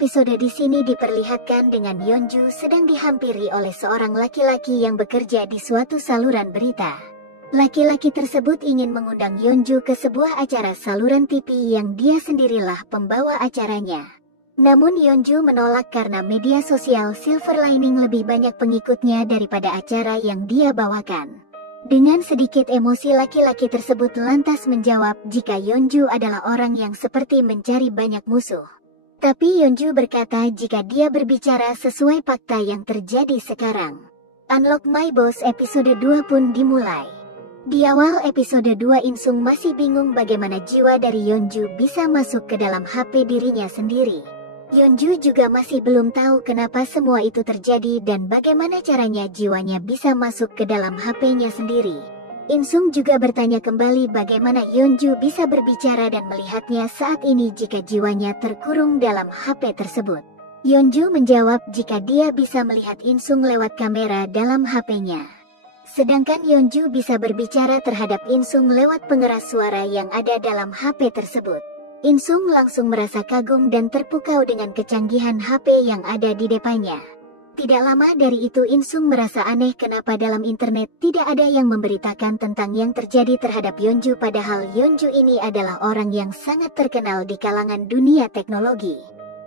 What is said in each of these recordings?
episode di sini diperlihatkan dengan Yeonju sedang dihampiri oleh seorang laki-laki yang bekerja di suatu saluran berita. Laki-laki tersebut ingin mengundang Yeonju ke sebuah acara saluran TV yang dia sendirilah pembawa acaranya. Namun Yeonju menolak karena media sosial Silver Lining lebih banyak pengikutnya daripada acara yang dia bawakan. Dengan sedikit emosi laki-laki tersebut lantas menjawab jika Yeonju adalah orang yang seperti mencari banyak musuh. Tapi Yeonju berkata jika dia berbicara sesuai fakta yang terjadi sekarang. Unlock My Boss episode 2 pun dimulai. Di awal episode 2 Insung masih bingung bagaimana jiwa dari Yeonju bisa masuk ke dalam HP dirinya sendiri. Yeonju juga masih belum tahu kenapa semua itu terjadi dan bagaimana caranya jiwanya bisa masuk ke dalam HP-nya sendiri. Insung juga bertanya kembali bagaimana Yeonju bisa berbicara dan melihatnya saat ini jika jiwanya terkurung dalam HP tersebut. Yeonju menjawab jika dia bisa melihat Insung lewat kamera dalam HP-nya. Sedangkan Yeonju bisa berbicara terhadap Insung lewat pengeras suara yang ada dalam HP tersebut. Insung langsung merasa kagum dan terpukau dengan kecanggihan HP yang ada di depannya. Tidak lama dari itu Insung merasa aneh kenapa dalam internet tidak ada yang memberitakan tentang yang terjadi terhadap Yeonju padahal Yeonju ini adalah orang yang sangat terkenal di kalangan dunia teknologi.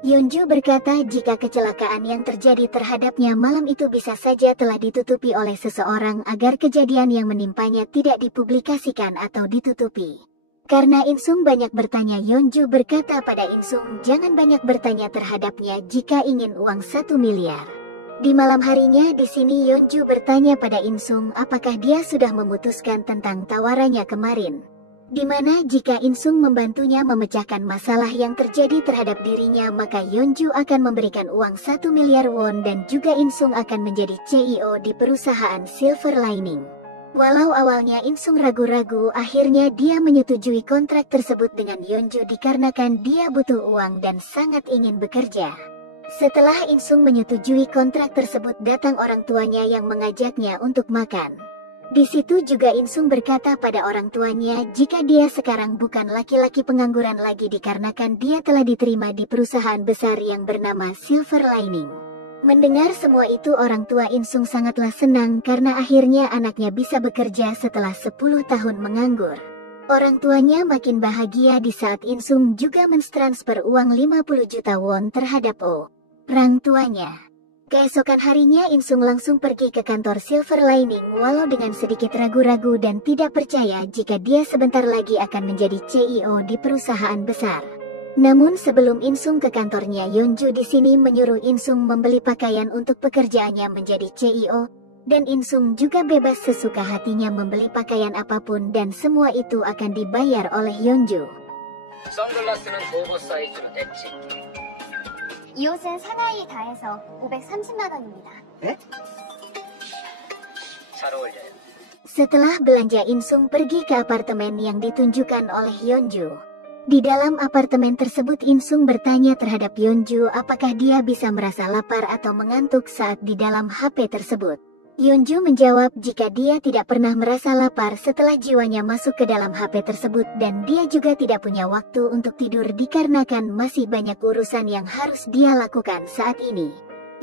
Yeonju berkata jika kecelakaan yang terjadi terhadapnya malam itu bisa saja telah ditutupi oleh seseorang agar kejadian yang menimpanya tidak dipublikasikan atau ditutupi. Karena Insung banyak bertanya, Yeonju berkata pada Insung jangan banyak bertanya terhadapnya jika ingin uang 1 miliar. Di malam harinya di sini Yeonju bertanya pada Insung apakah dia sudah memutuskan tentang tawarannya kemarin. Di mana jika Insung membantunya memecahkan masalah yang terjadi terhadap dirinya maka Yeonju akan memberikan uang 1 miliar won dan juga Insung akan menjadi CEO di perusahaan Silver Lining. Walau awalnya Insung ragu-ragu, akhirnya dia menyetujui kontrak tersebut dengan Yeonju dikarenakan dia butuh uang dan sangat ingin bekerja. Setelah Insung menyetujui kontrak tersebut datang orang tuanya yang mengajaknya untuk makan. Di situ juga Insung berkata pada orang tuanya jika dia sekarang bukan laki-laki pengangguran lagi dikarenakan dia telah diterima di perusahaan besar yang bernama Silver Lining. Mendengar semua itu orang tua Insung sangatlah senang karena akhirnya anaknya bisa bekerja setelah 10 tahun menganggur. Orang tuanya makin bahagia di saat Insung juga mentransfer uang 50 juta won terhadap orang tuanya. Keesokan harinya Insung langsung pergi ke kantor Silver Lining walau dengan sedikit ragu-ragu dan tidak percaya jika dia sebentar lagi akan menjadi CEO di perusahaan besar. Namun sebelum Insung ke kantornya Yeonju di sini menyuruh Insung membeli pakaian untuk pekerjaannya menjadi CEO dan Insung juga bebas sesuka hatinya membeli pakaian apapun dan semua itu akan dibayar oleh Yeonju. 선글라스는 도어 사이즈로 됐지. 이 옷은 사나이 다 해서 530만 원입니다. 네? 잘 어울려요. Setelah belanja Insung pergi ke apartemen yang ditunjukkan oleh Yeonju. Di dalam apartemen tersebut Insung bertanya terhadap Yeonju apakah dia bisa merasa lapar atau mengantuk saat di dalam HP tersebut. Yeonju menjawab jika dia tidak pernah merasa lapar setelah jiwanya masuk ke dalam HP tersebut dan dia juga tidak punya waktu untuk tidur dikarenakan masih banyak urusan yang harus dia lakukan saat ini.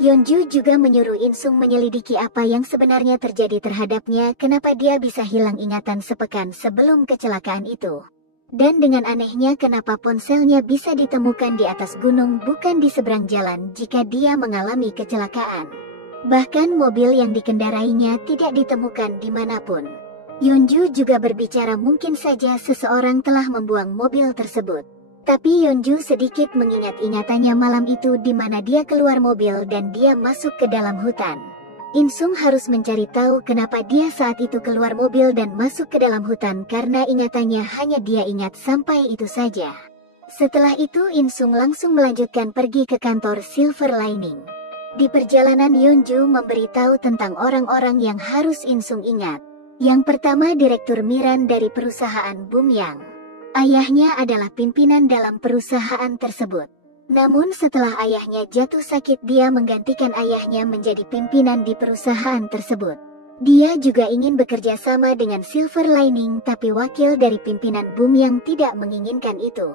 Yeonju juga menyuruh Insung menyelidiki apa yang sebenarnya terjadi terhadapnya kenapa dia bisa hilang ingatan sepekan sebelum kecelakaan itu. Dan dengan anehnya kenapa ponselnya bisa ditemukan di atas gunung bukan di seberang jalan jika dia mengalami kecelakaan. Bahkan mobil yang dikendarainya tidak ditemukan dimanapun. Yeonju juga berbicara mungkin saja seseorang telah membuang mobil tersebut. Tapi Yeonju sedikit mengingat ingatannya malam itu di mana dia keluar mobil dan dia masuk ke dalam hutan. Insung harus mencari tahu kenapa dia saat itu keluar mobil dan masuk ke dalam hutan karena ingatannya hanya dia ingat sampai itu saja. Setelah itu Insung langsung melanjutkan pergi ke kantor Silver Lining. Di perjalanan Yeonju memberitahu tentang orang-orang yang harus Insung ingat. Yang pertama Direktur Miran dari perusahaan Bumyang. Ayahnya adalah pimpinan dalam perusahaan tersebut. Namun setelah ayahnya jatuh sakit dia menggantikan ayahnya menjadi pimpinan di perusahaan tersebut. Dia juga ingin bekerja sama dengan Silver Lining tapi wakil dari pimpinan Bumyang tidak menginginkan itu.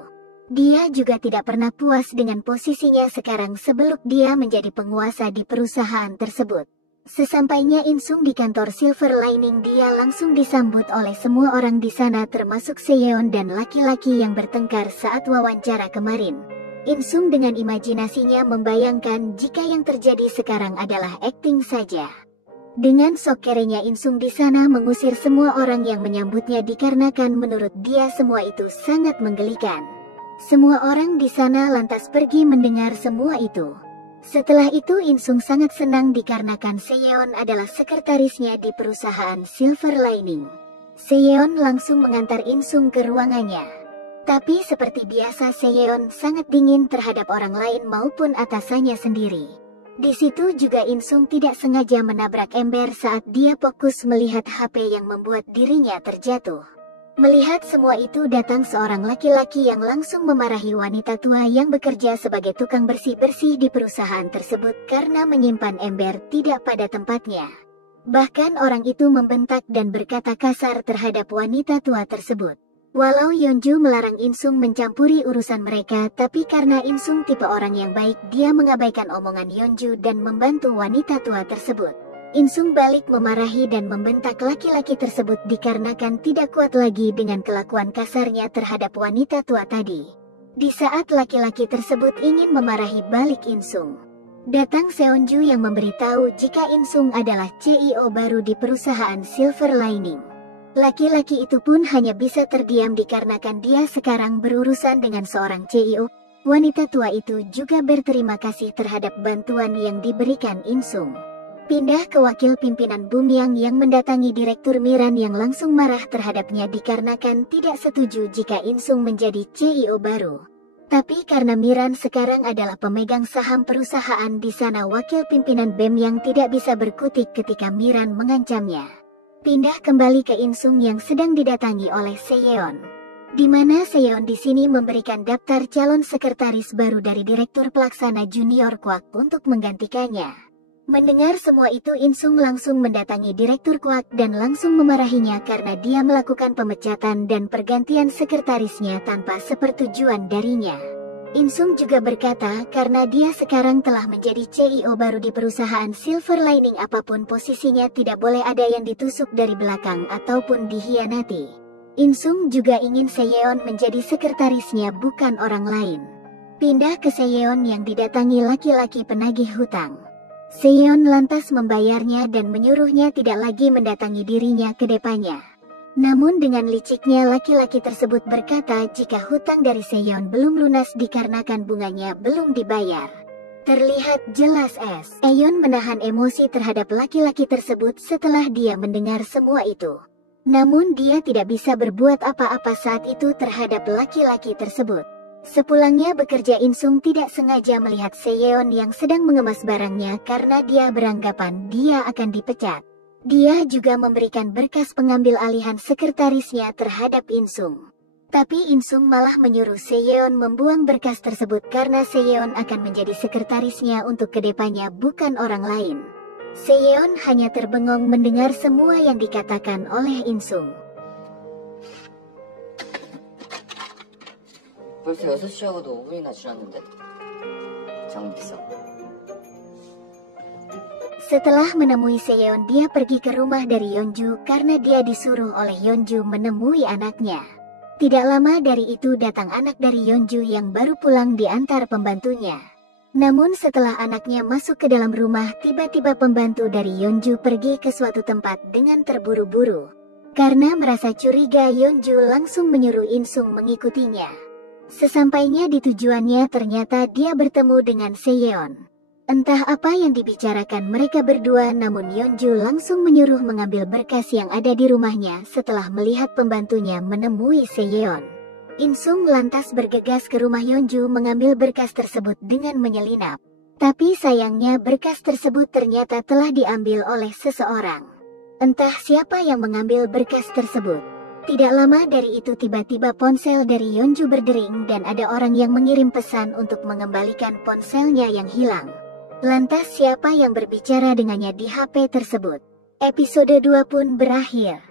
Dia juga tidak pernah puas dengan posisinya sekarang sebelum dia menjadi penguasa di perusahaan tersebut. Sesampainya Insung di kantor Silver Lining, dia langsung disambut oleh semua orang di sana termasuk Seyeon dan laki-laki yang bertengkar saat wawancara kemarin. Insung dengan imajinasinya membayangkan jika yang terjadi sekarang adalah akting saja. Dengan sok kerenya Insung di sana mengusir semua orang yang menyambutnya dikarenakan menurut dia semua itu sangat menggelikan. Semua orang di sana lantas pergi mendengar semua itu. Setelah itu Insung sangat senang dikarenakan Seyeon adalah sekretarisnya di perusahaan Silver Lining. Seyeon langsung mengantar Insung ke ruangannya. Tapi seperti biasa Seyeon sangat dingin terhadap orang lain maupun atasannya sendiri. Di situ juga Insung tidak sengaja menabrak ember saat dia fokus melihat HP yang membuat dirinya terjatuh. Melihat semua itu datang seorang laki-laki yang langsung memarahi wanita tua yang bekerja sebagai tukang bersih-bersih di perusahaan tersebut karena menyimpan ember tidak pada tempatnya. Bahkan orang itu membentak dan berkata kasar terhadap wanita tua tersebut. Walau Yeonju melarang Insung mencampuri urusan mereka, tapi karena Insung tipe orang yang baik, dia mengabaikan omongan Yeonju dan membantu wanita tua tersebut. Insung balik memarahi dan membentak laki-laki tersebut dikarenakan tidak kuat lagi dengan kelakuan kasarnya terhadap wanita tua tadi. Di saat laki-laki tersebut ingin memarahi balik Insung, datang Seonju yang memberitahu jika Insung adalah CEO baru di perusahaan Silver Lining. Laki-laki itu pun hanya bisa terdiam dikarenakan dia sekarang berurusan dengan seorang CEO. Wanita tua itu juga berterima kasih terhadap bantuan yang diberikan Insung. Pindah ke wakil pimpinan Bumyang yang mendatangi Direktur Miran yang langsung marah terhadapnya dikarenakan tidak setuju jika Insung menjadi CEO baru. Tapi karena Miran sekarang adalah pemegang saham perusahaan di sana, wakil pimpinan BEM yang tidak bisa berkutik ketika Miran mengancamnya. Pindah kembali ke Insung yang sedang didatangi oleh Seyeon. Di mana Seyeon di sini memberikan daftar calon sekretaris baru dari Direktur Pelaksana Junior Kwak untuk menggantikannya. Mendengar semua itu Insung langsung mendatangi Direktur Kwak dan langsung memarahinya karena dia melakukan pemecatan dan pergantian sekretarisnya tanpa sepersetujuan darinya. Insung juga berkata karena dia sekarang telah menjadi CEO baru di perusahaan Silver Lining, apapun posisinya tidak boleh ada yang ditusuk dari belakang ataupun dihianati. Insung juga ingin Seyeon menjadi sekretarisnya bukan orang lain. Pindah ke Seyeon yang didatangi laki-laki penagih hutang. Seyeon lantas membayarnya dan menyuruhnya tidak lagi mendatangi dirinya ke depannya. Namun dengan liciknya laki-laki tersebut berkata jika hutang dari Seyeon belum lunas dikarenakan bunganya belum dibayar. Terlihat jelas Seyeon menahan emosi terhadap laki-laki tersebut setelah dia mendengar semua itu. Namun dia tidak bisa berbuat apa-apa saat itu terhadap laki-laki tersebut. Sepulangnya bekerja Insung tidak sengaja melihat Seyeon yang sedang mengemas barangnya karena dia beranggapan dia akan dipecat. Dia juga memberikan berkas pengambil alihan sekretarisnya terhadap Insung. Tapi Insung malah menyuruh Seyeon membuang berkas tersebut karena Seyeon akan menjadi sekretarisnya untuk kedepannya bukan orang lain. Seyeon hanya terbengong mendengar semua yang dikatakan oleh Insung. 벌써 6시하고도 5분이나 지났는데 장비싸. Setelah menemui Seyeon, dia pergi ke rumah dari Yeonju karena dia disuruh oleh Yeonju menemui anaknya. Tidak lama dari itu datang anak dari Yeonju yang baru pulang diantar pembantunya. Namun setelah anaknya masuk ke dalam rumah, tiba-tiba pembantu dari Yeonju pergi ke suatu tempat dengan terburu-buru. Karena merasa curiga, Yeonju langsung menyuruh Insung mengikutinya. Sesampainya di tujuannya ternyata dia bertemu dengan Seyeon. Entah apa yang dibicarakan mereka berdua, namun Yeonju langsung menyuruh mengambil berkas yang ada di rumahnya setelah melihat pembantunya menemui Seyeon. Insung lantas bergegas ke rumah Yeonju mengambil berkas tersebut dengan menyelinap. Tapi sayangnya berkas tersebut ternyata telah diambil oleh seseorang. Entah siapa yang mengambil berkas tersebut. Tidak lama dari itu tiba-tiba ponsel dari Yeonju berdering dan ada orang yang mengirim pesan untuk mengembalikan ponselnya yang hilang. Lantas siapa yang berbicara dengannya di HP tersebut? Episode 2 pun berakhir.